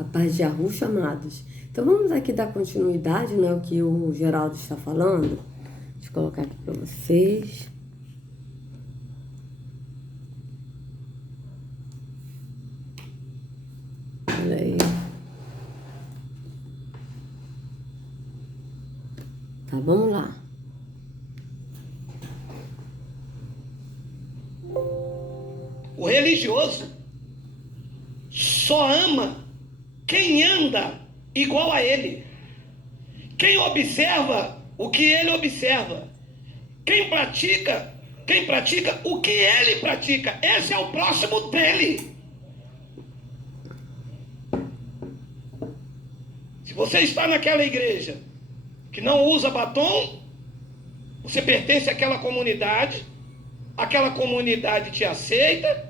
A paz de Arrucho, amados. Então vamos aqui dar continuidade, né, o que o Geraldo está falando. Deixa eu colocar aqui para vocês. Olha aí. Tá, vamos lá. O religioso só ama quem anda igual a ele, quem observa o que ele observa, quem pratica o que ele pratica. Esse é o próximo dele. Se você está naquela igreja que não usa batom, você pertence àquela comunidade te aceita,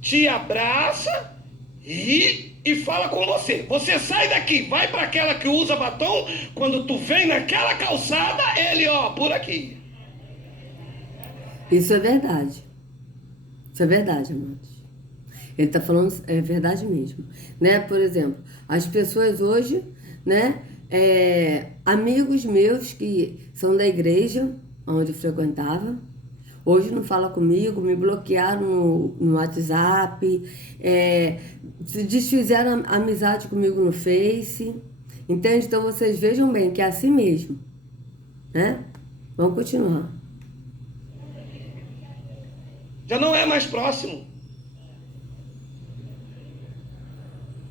te abraça e fala com você. Você sai daqui, vai para aquela que usa batom, quando tu vem naquela calçada, ele, por aqui. Isso é verdade. Isso é verdade, amados. Ele está falando, é verdade mesmo. Né? Por exemplo, as pessoas hoje, né, amigos meus que são da igreja onde eu frequentava, hoje não fala comigo, me bloquearam no WhatsApp, desfizeram amizade comigo no Face, entende? Então vocês vejam bem que é assim mesmo, né? Vamos continuar. Já não é mais próximo.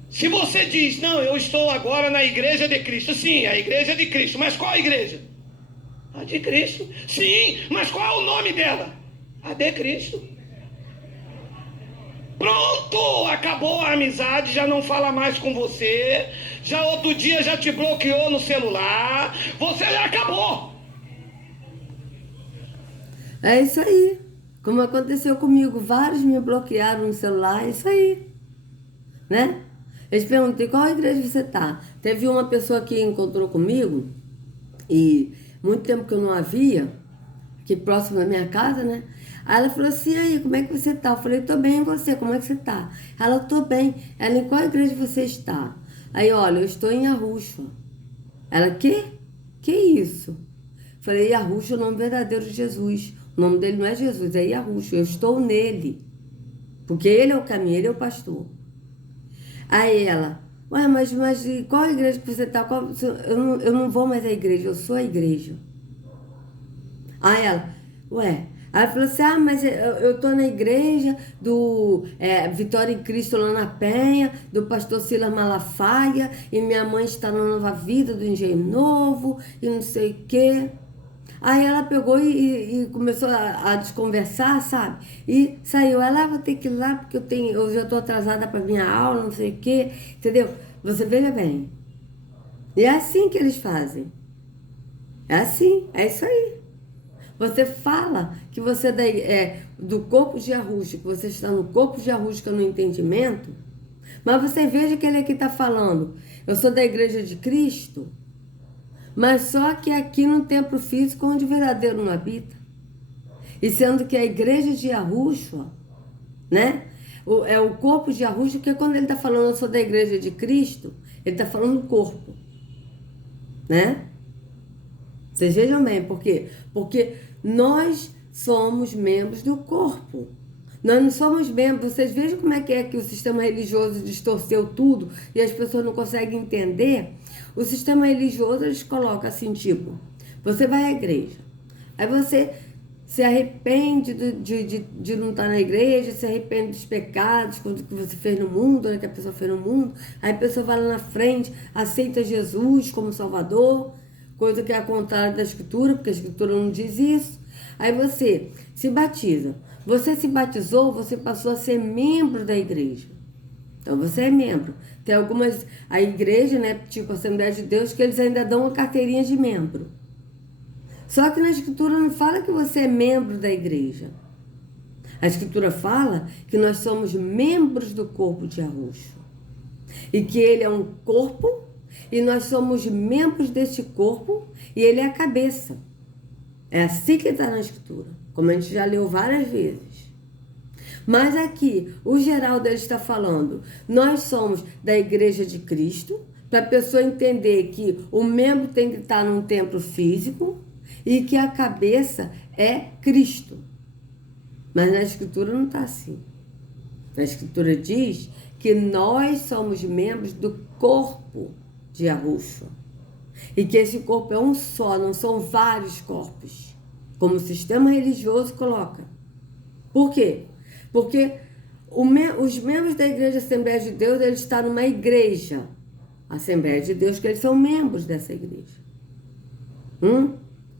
Se você diz, não, eu estou agora na igreja de Cristo. Sim, a igreja de Cristo. Mas qual igreja? A de Cristo. Sim, mas qual é o nome dela? A de Cristo. Pronto, acabou a amizade, já não fala mais com você. Já outro dia já te bloqueou no celular. Você já acabou. É isso aí. Como aconteceu comigo, vários me bloquearam no celular, é isso aí. Né? Eles perguntam, qual igreja você tá? Teve uma pessoa que encontrou comigo, e muito tempo que eu não a via, aqui próximo da minha casa, né? Aí ela falou assim, aí, como é que você tá? Eu falei, tô bem, e você? Como é que você tá? Ela, tô bem. Ela, em qual igreja você está? Aí, olha, eu estou em Arrucho. Ela, quê? Que isso? Falei, Arrucho é o nome verdadeiro de Jesus. O nome dele não é Jesus, é Arrucho. Eu estou nele. Porque ele é o caminho, ele é o pastor. Aí ela, ué, mas qual a igreja que você está? Eu não vou mais à igreja, eu sou a igreja. Aí ela, ué. Aí ela falou assim, mas eu tô na igreja do Vitória em Cristo lá na Penha, do pastor Silas Malafaia, e minha mãe está na Nova Vida do Engenho Novo, e não sei o quê. Aí ela pegou e começou a desconversar, sabe? E saiu. Ela, vou ter que ir lá porque eu já estou atrasada para minha aula, não sei o quê, entendeu? Você veja bem. E é assim que eles fazem. É assim, é isso aí. Você fala que você é do corpo de Arrucho, que você está no corpo de Arrucho, que é no entendimento, mas você veja que ele aqui está falando, eu sou da igreja de Cristo, mas só que aqui no templo físico onde o verdadeiro não habita. E sendo que a igreja de Arrucho, né? É o corpo de Arrucho, porque quando ele está falando eu sou da igreja de Cristo, ele está falando do corpo, né? Vocês vejam bem, por quê? Porque nós somos membros do corpo. Nós não somos membros. Vocês vejam como é que o sistema religioso distorceu tudo e as pessoas não conseguem entender. O sistema religioso, eles colocam assim, tipo, você vai à igreja, aí você se arrepende de não estar na igreja, se arrepende dos pecados que você fez no mundo, né, que a pessoa fez no mundo, aí a pessoa vai lá na frente, aceita Jesus como Salvador, coisa que é a contrário da Escritura, porque a Escritura não diz isso. Aí você se batiza. Você se batizou, você passou a ser membro da igreja. Então você é membro. Tem a igreja, né, tipo a Assembleia de Deus, que eles ainda dão uma carteirinha de membro. Só que na Escritura não fala que você é membro da igreja. A Escritura fala que nós somos membros do corpo de Arrucho. E que ele é um corpo, e nós somos membros desse corpo, e ele é a cabeça. É assim que está na Escritura, como a gente já leu várias vezes. Mas aqui, o Geraldo ele está falando, nós somos da Igreja de Cristo, para a pessoa entender que o membro tem que estar num templo físico e que a cabeça é Cristo. Mas na Escritura não está assim. A Escritura diz que nós somos membros do corpo de Yahushua. E que esse corpo é um só, não são vários corpos, como o sistema religioso coloca. Por quê? Porque os membros da Igreja Assembleia de Deus, eles estão numa igreja, Assembleia de Deus, que eles são membros dessa igreja.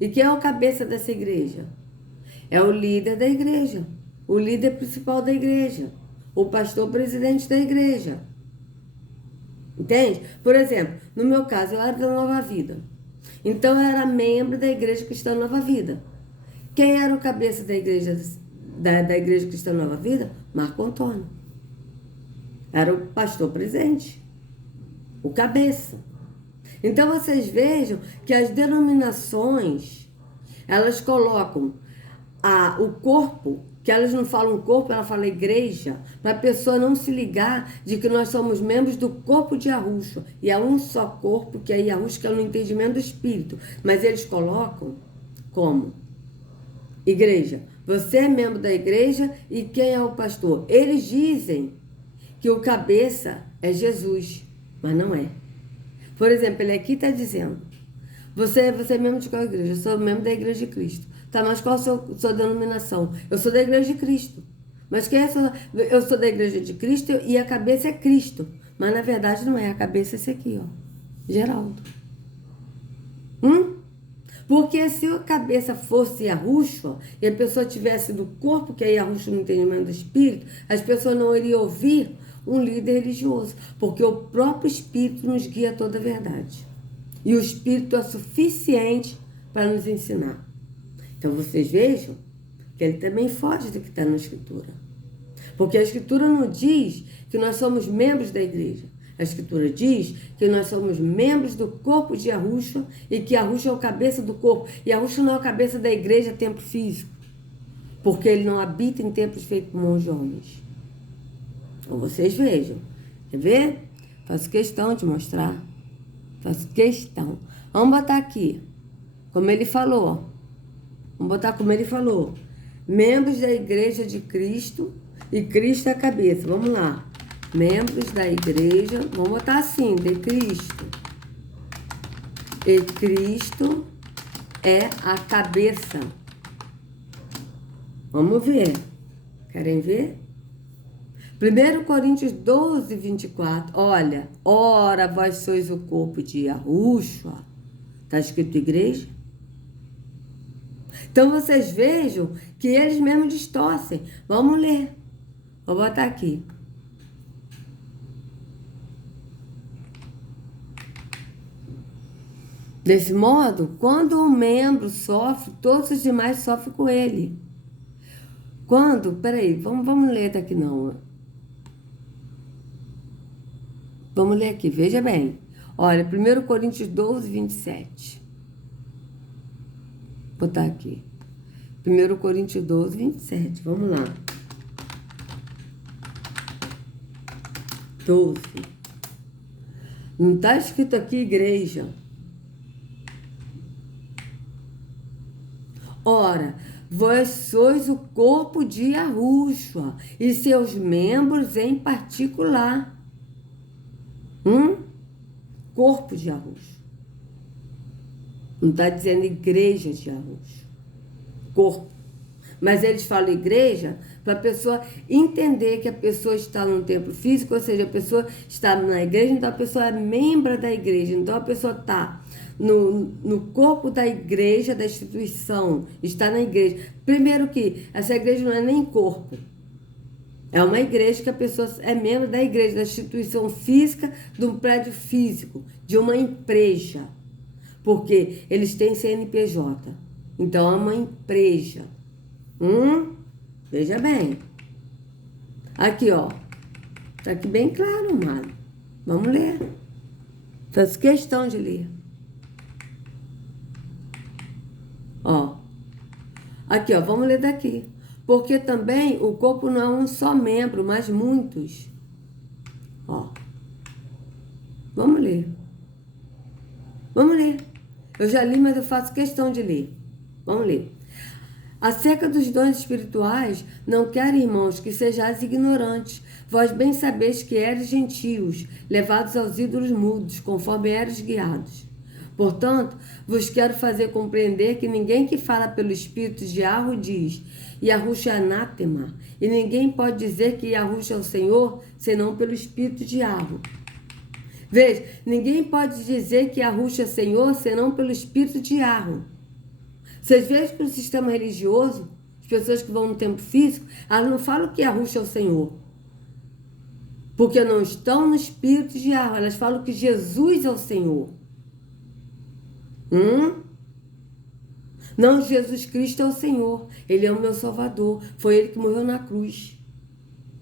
E quem é o cabeça dessa igreja? É o líder da igreja, o líder principal da igreja, o pastor presidente da igreja. Entende? Por exemplo, no meu caso, eu era da Nova Vida. Então, eu era membro da Igreja Cristã Nova Vida. Quem era o cabeça da Igreja Cristã Nova Vida? Marco Antônio. Era o pastor presente, o cabeça. Então, vocês vejam que as denominações, elas colocam o corpo, que elas não falam corpo, ela fala igreja, para a pessoa não se ligar de que nós somos membros do corpo de Yahushua. E é um só corpo, que é Yahushua, que é no entendimento do Espírito. Mas eles colocam como? Igreja. Você é membro da igreja e quem é o pastor? Eles dizem que o cabeça é Jesus, mas não é. Por exemplo, ele aqui está dizendo, você é membro de qual igreja? Eu sou membro da Igreja de Cristo. Tá, mas qual a sua denominação? Eu sou da Igreja de Cristo. Mas quem é eu sou da Igreja de Cristo e a cabeça é Cristo. Mas na verdade não é, a cabeça é esse aqui, ó. Geraldo. Porque se a cabeça fosse Yahushua e a pessoa tivesse do corpo, que é Yahushua no entendimento do Espírito, as pessoas não iriam ouvir um líder religioso. Porque o próprio Espírito nos guia a toda a verdade. E o Espírito é suficiente para nos ensinar. Então, vocês vejam que ele também foge do que está na Escritura. Porque a Escritura não diz que nós somos membros da igreja. A Escritura diz que nós somos membros do corpo de Yahushua e que Yahushua é o cabeça do corpo. E Yahushua não é o cabeça da igreja, templo físico. Porque ele não habita em templos feitos por mãos de homens. Então, vocês vejam. Quer ver? Faço questão de mostrar. Faço questão. Vamos botar aqui. Como ele falou. Vamos botar como ele falou. Membros da Igreja de Cristo e Cristo é a cabeça. Vamos lá. Membros da Igreja. Vamos botar assim, de Cristo. E Cristo é a cabeça. Vamos ver. Querem ver? 1 Coríntios 12, 24. Olha. Ora, vós sois o corpo de Yahushua. Está escrito igreja? Então, vocês vejam que eles mesmos distorcem. Vamos ler. Vou botar aqui. Desse modo, quando um membro sofre, todos os demais sofrem com ele. Peraí, vamos ler daqui não. Vamos ler aqui, veja bem. Olha, 1 Coríntios 12, 27. Vou botar aqui. 1 Coríntios 12, 27. Vamos lá. 12. Não está escrito aqui igreja. Ora, vós sois o corpo de Yahushua e seus membros em particular. Corpo de Yahushua. Não está dizendo igreja de Yahushua. Corpo. Mas eles falam igreja para a pessoa entender que a pessoa está num templo físico, ou seja, a pessoa está na igreja, então a pessoa é membro da igreja. Então a pessoa está no corpo da igreja, da instituição, está na igreja. Primeiro que essa igreja não é nem corpo. É uma igreja que a pessoa é membro da igreja, da instituição física, de um prédio físico, de uma empresa. Porque eles têm CNPJ. Então, é uma empresa. Veja bem. Aqui, ó. Tá aqui bem claro, mano. Vamos ler. Faço questão de ler. Ó. Aqui, ó. Vamos ler daqui. Porque também o corpo não é um só membro, mas muitos. Ó. Vamos ler. Vamos ler. Eu já li, mas eu faço questão de ler. Vamos ler. Acerca dos dons espirituais, não quero, irmãos, que sejais ignorantes. Vós bem sabeis que eres gentios, levados aos ídolos mudos, conforme eres guiados. Portanto, vos quero fazer compreender que ninguém que fala pelo Espírito de Yahweh diz, Yahushua é anátema, e ninguém pode dizer que Yahushua é o Senhor, senão pelo Espírito de Yahweh. Veja, ninguém pode dizer que Yahushua é Senhor, senão pelo Espírito de Yahweh. Vocês vejam que no sistema religioso, as pessoas que vão no templo físico, elas não falam que Yahushua é o Senhor. Porque não estão no Espírito de Yahweh. Elas falam que Jesus é o Senhor. Não, Jesus Cristo é o Senhor. Ele é o meu Salvador. Foi Ele que morreu na cruz.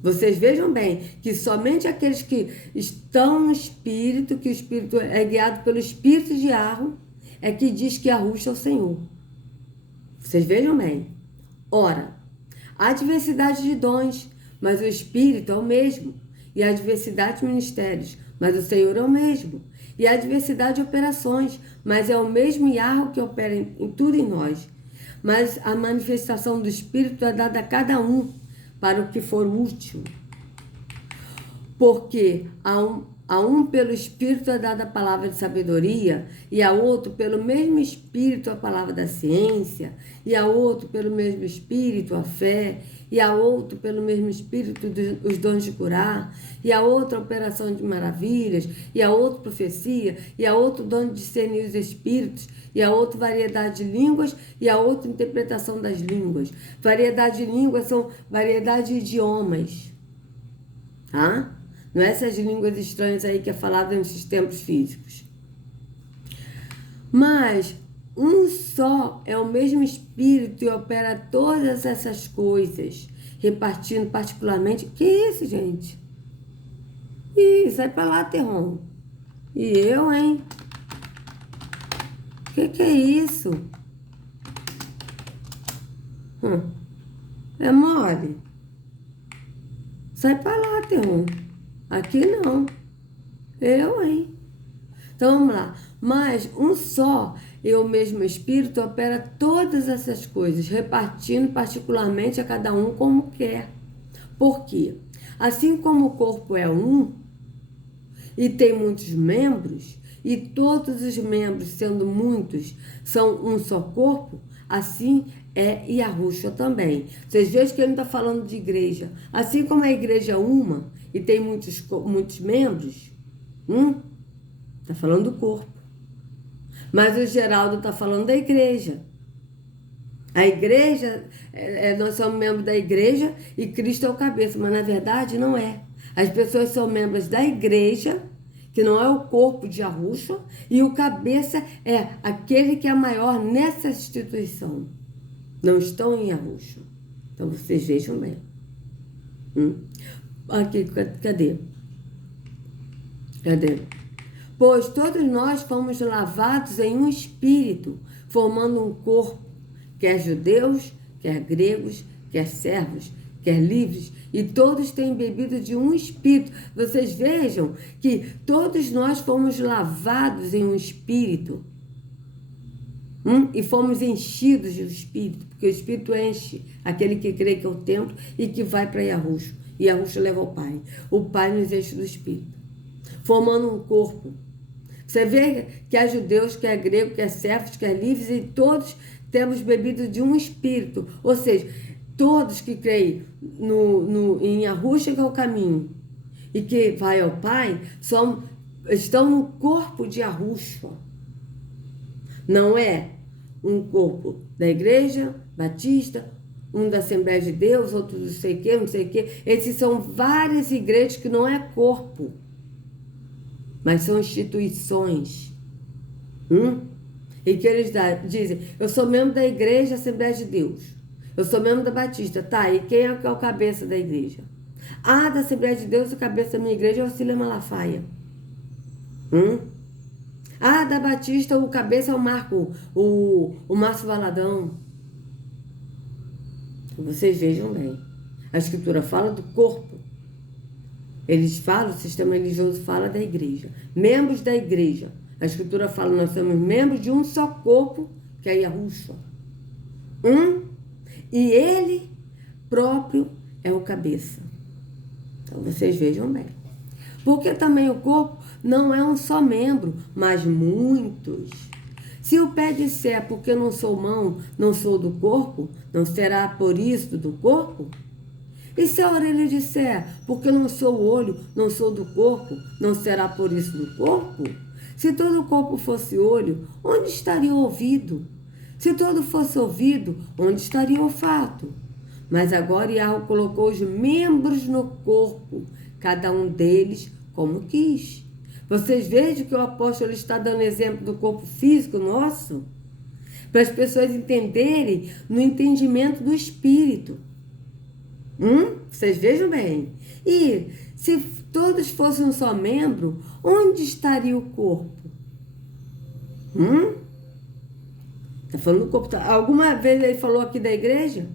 Vocês vejam bem que somente aqueles que estão no Espírito, que o Espírito é guiado pelo Espírito de Yahweh, é que diz que Yahushua é o Senhor. Vocês vejam bem. Ora, há diversidade de dons, mas o Espírito é o mesmo. E há diversidade de ministérios, mas o Senhor é o mesmo. E há diversidade de operações, mas é o mesmo Yahweh que opera em tudo em nós. Mas a manifestação do Espírito é dada a cada um para o que for útil. Porque a um pelo Espírito é dada a palavra de sabedoria, e a outro pelo mesmo Espírito a palavra da ciência, e a outro pelo mesmo Espírito a fé, e a outro pelo mesmo Espírito os dons de curar, e a outra operação de maravilhas, e a outra profecia, e a outro dom de discernir os espíritos, e a outra variedade de línguas, e a outra interpretação das línguas. Variedade de línguas são variedade de idiomas, tá? Não é essas línguas estranhas aí que é falada nesses templos físicos. Mas um só é o mesmo Espírito e opera todas essas coisas, repartindo particularmente... Que isso, gente? Ih, sai pra lá, Terron. E eu, hein? Que é isso? É mole? Sai pra lá, Terron. Aqui não. Eu, hein? Então, vamos lá. Mas um só e o mesmo Espírito opera todas essas coisas, repartindo particularmente a cada um como quer. Por quê? Assim como o corpo é um e tem muitos membros, e todos os membros, sendo muitos, são um só corpo, assim é Yahushua também. Vocês vejam que ele não está falando de igreja. Assim como a igreja é uma e tem muitos membros, está falando do corpo. Mas o Geraldo está falando da igreja. A igreja, nós somos membros da igreja e Cristo é o cabeça, mas na verdade não é. As pessoas são membros da igreja, que não é o corpo de Yahushua, e o cabeça é aquele que é maior nessa instituição. Não estão em Yahushua. Então vocês vejam bem. Aqui, cadê? Pois todos nós fomos lavados em um espírito, formando um corpo, quer judeus, quer gregos, quer servos, quer livres, e todos têm bebido de um espírito. Vocês vejam que todos nós fomos lavados em um espírito, e fomos enchidos do espírito, porque o espírito enche aquele que crê que é o templo e que vai para Yahushua, e Yahushua leva ao Pai. O Pai nos enche do espírito, formando um corpo. Você vê que há judeus, que é grego, que é servos, que é livres, e todos temos bebido de um espírito. Ou seja, todos que creem em Yahushua, que é o caminho, e que vai ao Pai, estão no corpo de Yahushua. Não é um corpo da igreja batista, um da Assembleia de Deus, outro não sei o que. Esses são várias igrejas que não é corpo, mas são instituições. E que eles dizem, eu sou membro da igreja Assembleia de Deus, eu sou membro da Batista, tá, e quem é que é o cabeça da igreja? Da Assembleia de Deus, o cabeça da minha igreja é o Cília Malafaia. Da Batista, o cabeça é o Marco, o Márcio Valadão. Vocês vejam bem. A Escritura fala do corpo. Eles falam, o sistema religioso fala da igreja. Membros da igreja. A Escritura fala, nós somos membros de um só corpo, que é Yahushua. E ele próprio é o cabeça. Então vocês vejam bem. Porque também o corpo não é um só membro, mas muitos. Se o pé disser, porque não sou mão, não sou do corpo, não será por isso do corpo? E se a orelha disser, porque não sou o olho, não sou do corpo, não será por isso do corpo? Se todo o corpo fosse olho, onde estaria o ouvido? Se todo fosse ouvido, onde estaria o olfato? Mas agora Yahweh colocou os membros no corpo, cada um deles como quis. Vocês vejam que o apóstolo está dando exemplo do corpo físico nosso, para as pessoas entenderem no entendimento do espírito. Vocês vejam bem. E se todos fossem um só membro, onde estaria o corpo? Está falando do corpo. Alguma vez ele falou aqui da igreja?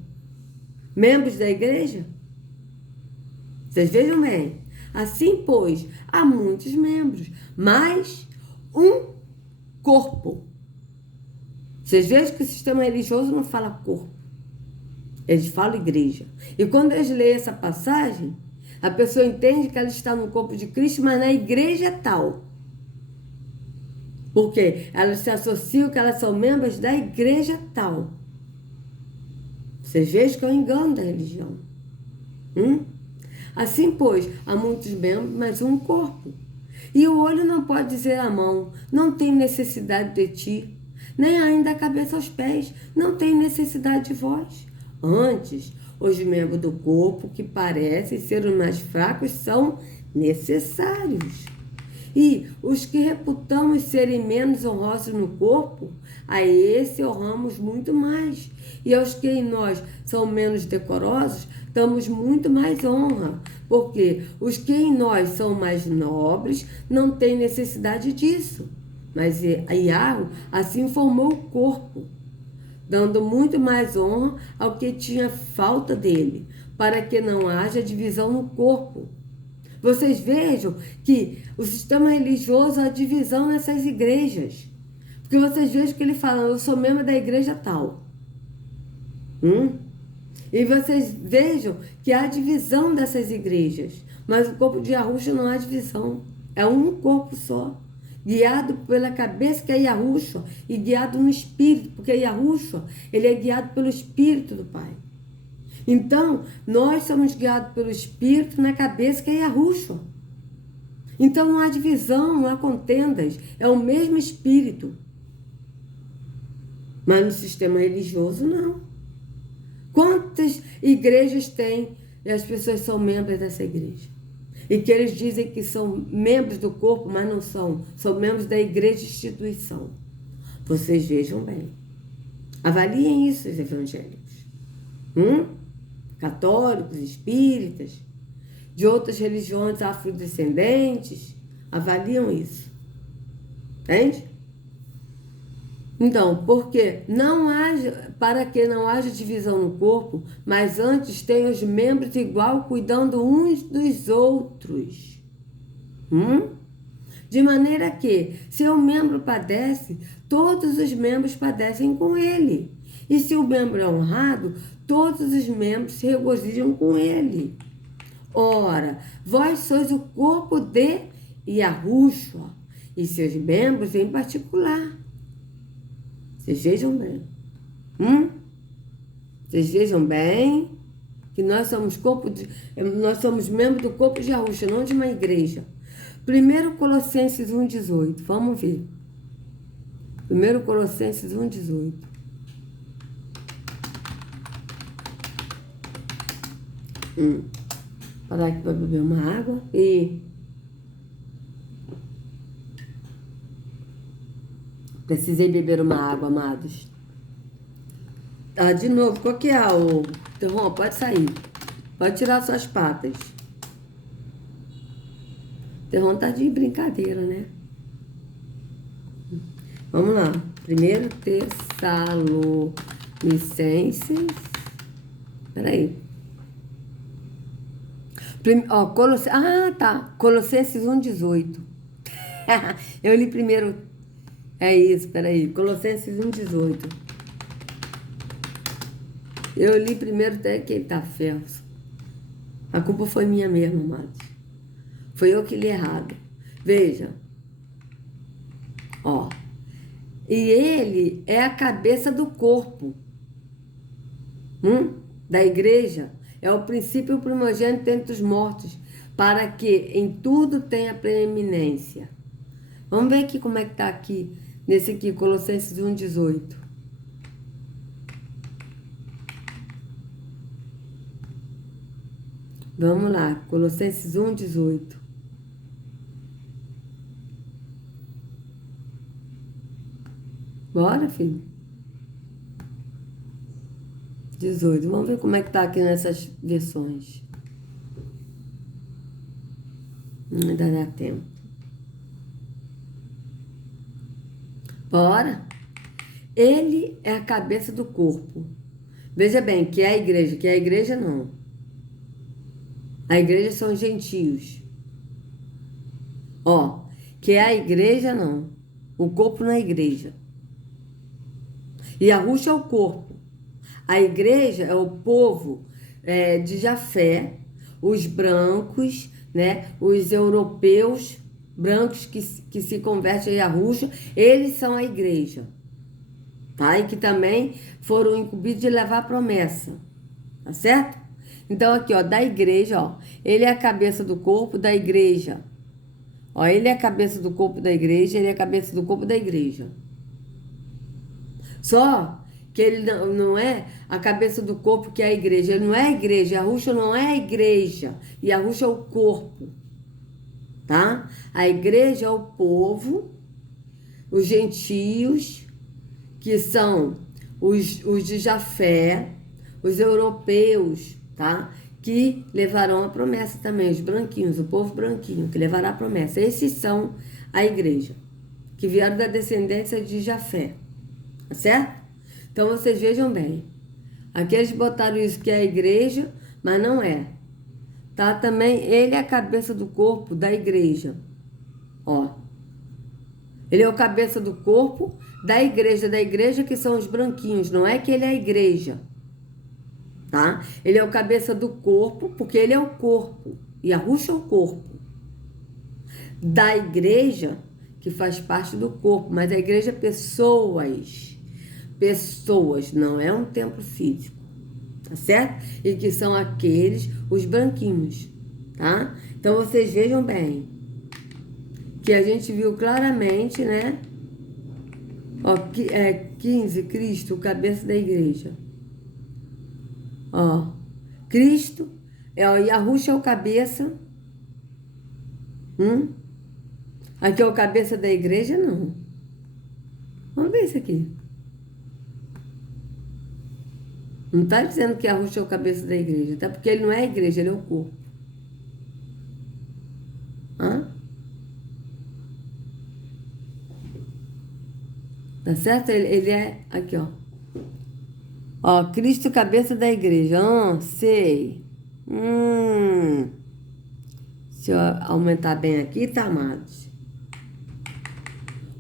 Membros da igreja? Vocês vejam bem. Assim, pois, há muitos membros, mas um corpo. Vocês vejam que o sistema religioso não fala corpo. Eles falam igreja. E quando eles leem essa passagem, a pessoa entende que ela está no corpo de Cristo, mas na igreja tal. Porque elas se associam que elas são membros da igreja tal. Vocês vejam que é um engano da religião. Assim, pois, há muitos membros, mas um corpo. E o olho não pode dizer à mão, não tem necessidade de ti, nem ainda a cabeça aos pés, não tem necessidade de vós. Antes, os membros do corpo que parecem ser os mais fracos são necessários. E os que reputamos serem menos honrosos no corpo, a esse honramos muito mais. E aos que em nós são menos decorosos, damos muito mais honra. Porque os que em nós são mais nobres não têm necessidade disso. Mas Yahweh assim formou o corpo, dando muito mais honra ao que tinha falta dele, para que não haja divisão no corpo. Vocês vejam que o sistema religioso há divisão nessas igrejas. Porque vocês vejam que ele fala, eu sou membro da igreja tal. E vocês vejam que há divisão dessas igrejas. Mas o corpo de Yahushua não há divisão. É um corpo só. Guiado pela cabeça que é Yahushua e guiado no Espírito, porque Yahushua, ele é guiado pelo Espírito do Pai. Então, nós somos guiados pelo Espírito na cabeça que é Yahushua. Então, não há divisão, não há contendas, é o mesmo Espírito. Mas no sistema religioso, não. Quantas igrejas tem e as pessoas são membros dessa igreja? E que eles dizem que são membros do corpo, mas não são. São membros da igreja instituição. Vocês vejam bem. Avaliem isso, os evangélicos. Católicos, espíritas, de outras religiões afrodescendentes. Avaliam isso. Entende? Então, para que não haja divisão no corpo, mas antes tenham os membros igual, cuidando uns dos outros. De maneira que, se um membro padece, todos os membros padecem com ele. E se o membro é honrado, todos os membros se regozijam com ele. Ora, vós sois o corpo de Yahushua, e seus membros em particular. Vocês vejam bem. Vocês vejam bem que nós somos membros do corpo de Yahushua, não de uma igreja. 1 Colossenses 1,18. Vamos ver. 1 Colossenses 1,18. Parar aqui para beber uma água. Precisei beber uma água, amados. De novo, qual que é o... Terron, pode sair. Pode tirar suas patas. Terron tá de brincadeira, né? Vamos lá. 1 Tessalonicenses Peraí. Colossenses 1,18. Eu li primeiro. É isso, peraí. Colossenses 1,18. Eu li primeiro até que tá ferro. A culpa foi minha mesmo, amados. Foi eu que li errado. Veja. Ó. E ele é a cabeça do corpo. Da igreja. É o princípio primogênito entre os mortos, para que em tudo tenha preeminência. Vamos ver aqui como é que tá aqui, nesse aqui, Colossenses 1,18. Vamos lá, Colossenses 1,18. Bora, filho? 18. Vamos ver como é que tá aqui nessas versões. Ainda dá tempo. Bora? Ele é a cabeça do corpo. Veja bem, que é a igreja. Que é a igreja, não. A igreja são os gentios. Ó, que é a igreja, não. O corpo não é a igreja. E a Ruxa é o corpo. A igreja é o povo de Jafé, os brancos, né? Os europeus brancos que se convertem a Ruxa, eles são a igreja, tá? E que também foram incumbidos de levar a promessa, tá certo? Então aqui, ó, da igreja, ó, ele é a cabeça do corpo da igreja. Ó, ele é a cabeça do corpo da igreja, ele é a cabeça do corpo da igreja. Só que ele não é a cabeça do corpo que é a igreja. Ele não é a igreja. A Ruxa não é a igreja. E a Ruxa é o corpo. Tá? A igreja é o povo, os gentios, que são os de Jafé, os europeus, tá? Que levarão a promessa também. Os branquinhos, o povo branquinho, que levará a promessa. Esses são a igreja, que vieram da descendência de Jafé. Tá certo? Então, vocês vejam bem. Aqui eles botaram isso que é a igreja, mas não é. Tá? Também, ele é a cabeça do corpo da igreja. Ó. Ele é o cabeça do corpo da igreja que são os branquinhos. Não é que ele é a igreja. Tá? Ele é o cabeça do corpo, porque ele é o corpo. E a Ruxa é o corpo. Da igreja, que faz parte do corpo. Mas a igreja é pessoas, não é um templo físico, tá certo? E que são aqueles, os branquinhos, tá? Então, vocês vejam bem, que a gente viu claramente, né? Ó, 15, Cristo, o cabeça da igreja. Ó, Cristo, e a Ruxa é o cabeça. Aqui é o cabeça da igreja, não. Vamos ver isso aqui. Não está dizendo que a Ruxa é o cabeça da igreja, tá? Porque ele não é a igreja, ele é o corpo. Tá certo? Ele é... Aqui, ó. Ó, Cristo, cabeça da igreja. Sei. Se eu aumentar bem aqui, tá, amados?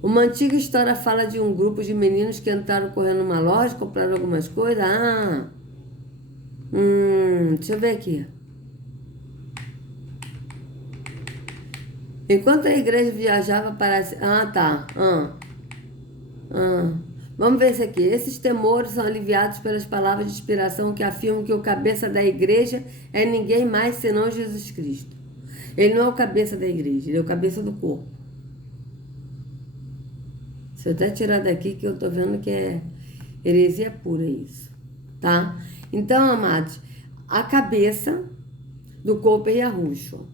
Uma antiga história fala de um grupo de meninos que entraram correndo numa loja, compraram algumas coisas. Deixa eu ver aqui. Enquanto a igreja viajava para... tá. Vamos ver isso aqui. Esses temores são aliviados pelas palavras de inspiração que afirmam que o cabeça da igreja é ninguém mais senão Jesus Cristo. Ele não é o cabeça da igreja, ele é o cabeça do corpo. Se eu até tirar daqui, que eu tô vendo que é heresia pura isso, tá? Então, amados, a cabeça do corpo é Yahushua.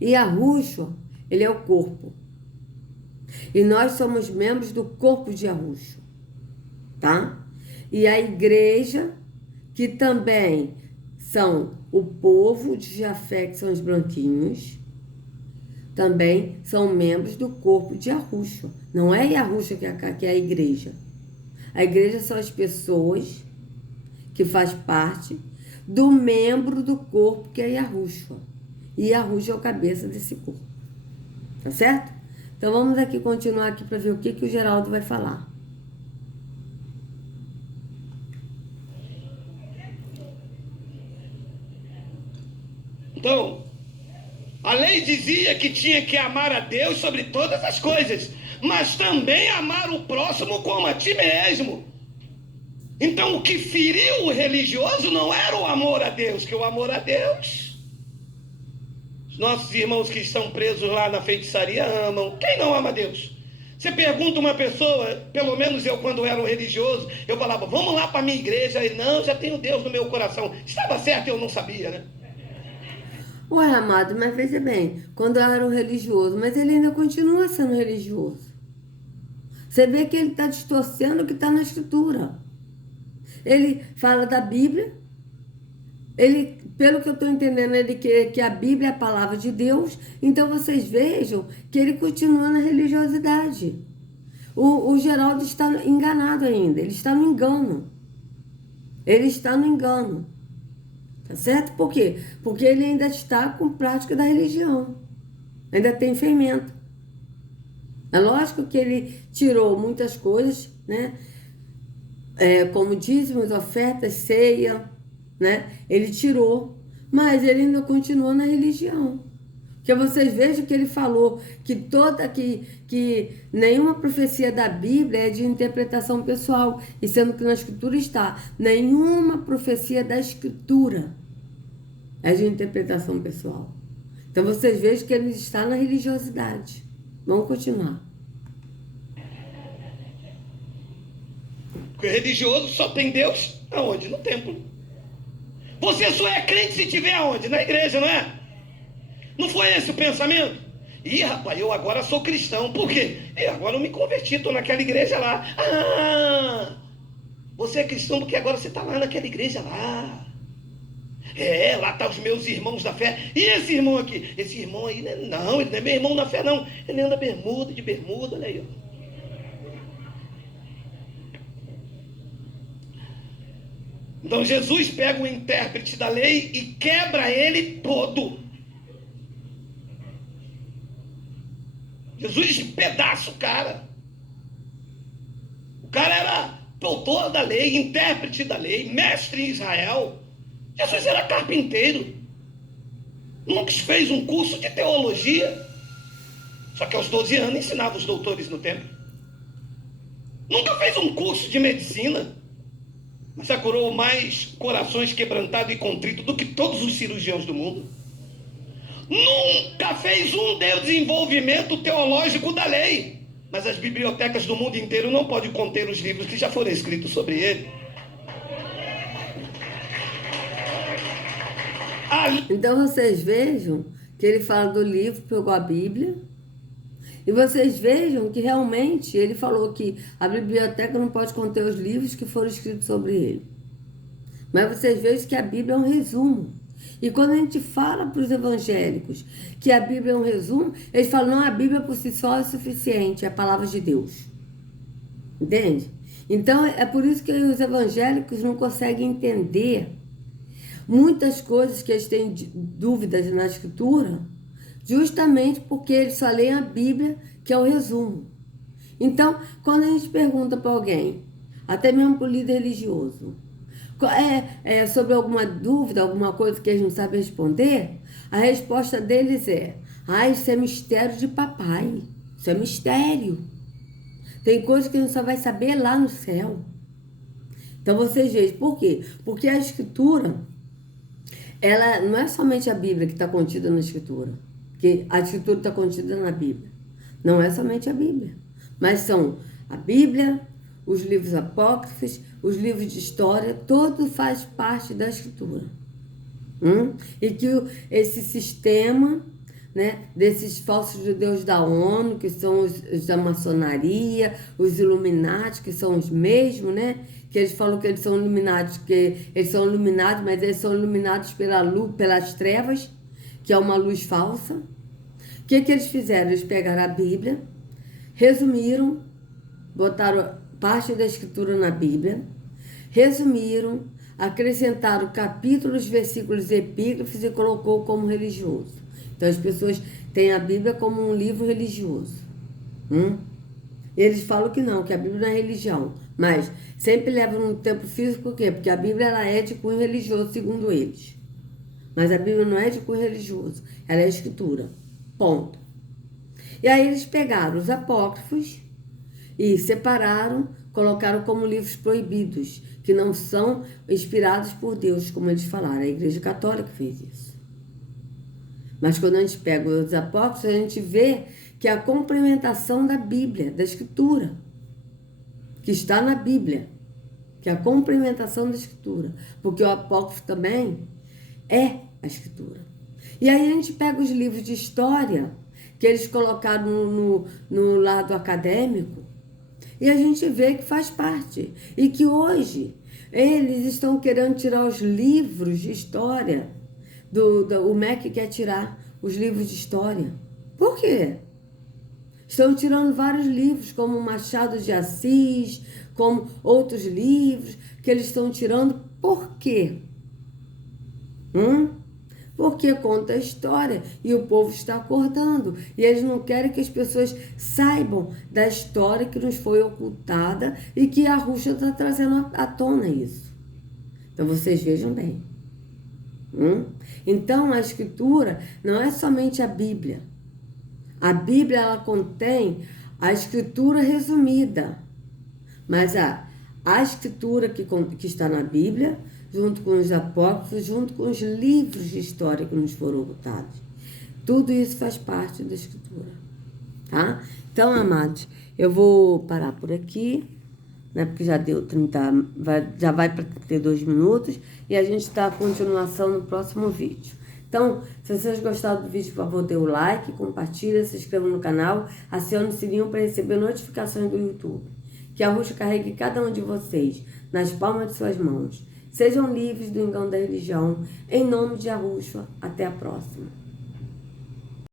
E Yahushua, ele é o corpo. E nós somos membros do corpo de Yahushua, tá? E a igreja, que também são o povo de Jafé, que são os branquinhos, também são membros do corpo de Yahushua. Não é Yahushua que é a igreja. A igreja são as pessoas que faz parte do membro do corpo que é Yahushua. E Yahushua é o cabeça desse corpo. Tá certo? Então vamos aqui continuar aqui para ver o que o Geraldo vai falar. Então, a lei dizia que tinha que amar a Deus sobre todas as coisas, mas também amar o próximo como a ti mesmo. Então, o que feriu o religioso não era o amor a Deus, que o amor a Deus, os nossos irmãos que estão presos lá na feitiçaria amam. Quem não ama a Deus? Você pergunta uma pessoa, pelo menos eu quando era um religioso, eu falava, vamos lá para a minha igreja. Ele, não, já tenho Deus no meu coração. Estava certo, eu não sabia, né? Ué, amado, mas veja bem, quando eu era um religioso, mas ele ainda continua sendo religioso. Você vê que ele está distorcendo o que está na Escritura. Ele fala da Bíblia, ele, pelo que eu estou entendendo, ele quer que a Bíblia é a palavra de Deus, então vocês vejam que ele continua na religiosidade. O Geraldo está enganado ainda, ele está no engano. Ele está no engano. Tá certo? Por quê? Porque ele ainda está com prática da religião. Ainda tem fermento. É lógico que ele tirou muitas coisas, né? Como dízimos, ofertas, ceia, né? Ele tirou, mas ele ainda continua na religião. Que vocês vejam que ele falou que nenhuma profecia da Bíblia é de interpretação pessoal, e sendo que na Escritura está, nenhuma profecia da Escritura é de interpretação pessoal. Então vocês vejam que ele está na religiosidade. Vamos continuar. Porque o religioso só tem Deus aonde? No templo. Você só é crente se estiver aonde? Na igreja, não é? Não foi esse o pensamento? Ih, rapaz, eu agora sou cristão. Por quê? Agora eu me converti, estou naquela igreja lá. Ah, você é cristão porque agora você está lá naquela igreja lá. Lá estão os meus irmãos da fé. E esse irmão aqui? Esse irmão aí, não, ele não é meu irmão na fé, não. Ele anda de bermuda, olha aí, ó. Então Jesus pega o intérprete da lei e quebra ele todo. Jesus despedaça o cara. O cara era doutor da lei, intérprete da lei, mestre em Israel. Jesus era carpinteiro. Nunca fez um curso de teologia. Só que aos 12 anos ensinava os doutores no templo. Nunca fez um curso de medicina. Mas já curou mais corações quebrantados e contritos do que todos os cirurgiões do mundo. Nunca fez um desenvolvimento teológico da lei. Mas as bibliotecas do mundo inteiro não podem conter os livros que já foram escritos sobre ele. Então vocês vejam que ele fala do livro, pegou a Bíblia. E vocês vejam que realmente ele falou que a biblioteca não pode conter os livros que foram escritos sobre ele. Mas vocês vejam que a Bíblia é um resumo. E quando a gente fala para os evangélicos que a Bíblia é um resumo, eles falam, não, a Bíblia por si só é suficiente, é a palavra de Deus. Entende? Então é por isso que os evangélicos não conseguem entender muitas coisas que eles têm dúvidas na Escritura, justamente porque eles só leem a Bíblia, que é o resumo. Então, quando a gente pergunta para alguém, até mesmo para o líder religioso, sobre alguma dúvida, alguma coisa que eles não sabem responder, a resposta deles é, isso é mistério de papai, isso é mistério. Tem coisas que a gente só vai saber lá no céu. Então vocês vejam, por quê? Porque a Escritura, ela não é somente a Bíblia que está contida na Escritura, que a Escritura está contida na Bíblia. Não é somente a Bíblia, mas são a Bíblia, os livros apócrifos, os livros de história, tudo faz parte da Escritura. E que esse sistema, né, desses falsos judeus da ONU, que são os da maçonaria, os Illuminati, que são os mesmos, né, que eles falam que eles são iluminados, mas eles são iluminados pela luz, pelas trevas, que é uma luz falsa. O que eles fizeram? Eles pegaram a Bíblia, resumiram, botaram parte da Escritura na Bíblia, resumiram, acrescentaram capítulos, versículos, epígrafes e colocou como religioso. Então as pessoas têm a Bíblia como um livro religioso. Eles falam que não, que a Bíblia não é religião, mas sempre levam no tempo físico, por quê? Porque a Bíblia ela é de cunho religioso, segundo eles. Mas a Bíblia não é de cunho religioso, ela é escritura. Ponto. E aí eles pegaram os apócrifos e separaram, colocaram como livros proibidos, que não são inspirados por Deus, como eles falaram. A Igreja Católica fez isso. Mas quando a gente pega os apócrifos, a gente vê que é a complementação da Bíblia, da Escritura, que está na Bíblia, que é a complementação da Escritura, porque o apócrifo também é a Escritura. E aí a gente pega os livros de história, que eles colocaram no lado acadêmico, e a gente vê que faz parte. E que hoje eles estão querendo tirar os livros de história, o MEC quer tirar os livros de história. Por quê? Estão tirando vários livros, como Machado de Assis, como outros livros, que eles estão tirando. Por quê? Porque conta a história e o povo está acordando. E eles não querem que as pessoas saibam da história que nos foi ocultada e que a Rússia está trazendo à tona isso. Então vocês vejam bem. Então a Escritura não é somente a Bíblia. A Bíblia ela contém a Escritura resumida. Mas a Escritura que está na Bíblia, junto com os apócrifos, junto com os livros de história que nos foram ocultados. Tudo isso faz parte da Escritura. Tá? Então, amados, eu vou parar por aqui, né? Porque já deu 30, já vai para 32 minutos e a gente está a continuação no próximo vídeo. Então, se vocês gostaram do vídeo, por favor, dê o like, compartilha, se inscreva no canal, acione o sininho para receber notificações do YouTube. Que a Rússia carregue cada um de vocês nas palmas de suas mãos. Sejam livres do engano da religião. Em nome de Yahushua, até a próxima.